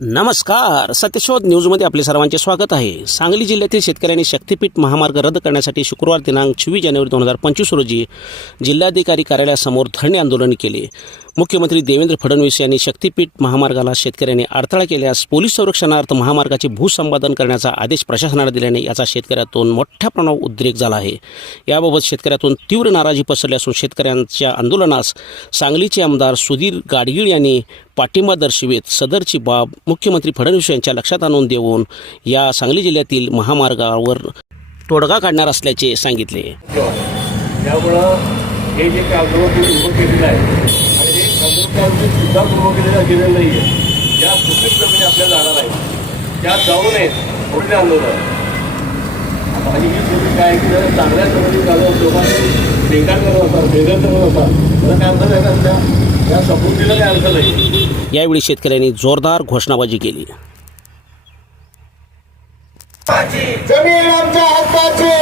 नमस्कार, सत्यशोध न्यूजमध्ये आपले सर्वांचे स्वागत आहे। सांगली जिल्ह्यातील शेतकऱ्यांनी शक्तीपीठ महामार्ग रद्द करण्यासाठी शुक्रवार दिनांक 26 जानेवारी 2025 रोजी जिल्हाधिकारी कार्यालयासमोर धरणे आंदोलन केले। मुख्यमंत्री देवेंद्र फडणवीस यांनी शक्तीपीठ महामार्गाला शेतकऱ्यांनी अडथळा केल्यास पोलीस संरक्षणार्थ महामार्गाचे भूसंपादन करण्याचा आदेश प्रशासनाने दिल्याने याचा शेतकऱ्यातून मोठ्या प्रमाणावर उद्रेक झाला आहे। याबाबत शेतकऱ्यातून तीव्र नाराजी पसरली असून शेतकऱ्यांच्या आंदोलनास सांगलीचे आमदार सुधीर गाडगीळ यांनी पाठिंबा दर्शवित सदरची बाब मुख्यमंत्री फडणवीस यांच्या लक्षात आणून देऊन या सांगली जिल्ह्यातील महामार्गावर तोडगा काढणार असल्याचे सांगितले। त्यामुळं हे जे काही आंदोलन उभं केलेलं आहे आणि हे आंदोलन सुद्धा उभं गेलेलं नाही आहे, ज्या सुपीक जमिनी आपल्या जाणार आहे त्या जाऊ नयेत पुढले आंदोलन। आणि ही जमीन काय की जर चांगल्या जमिनी झालं लोकांनी बेकार करत असतात, बेघर करत असतात, त्याला काय अर्थ आहे का? या समृद्धीला काय अर्थ नाही। यावेळी शेतकऱ्यांनी जोरदार घोषणाबाजी केली। जमीन आमच्या हक्काची,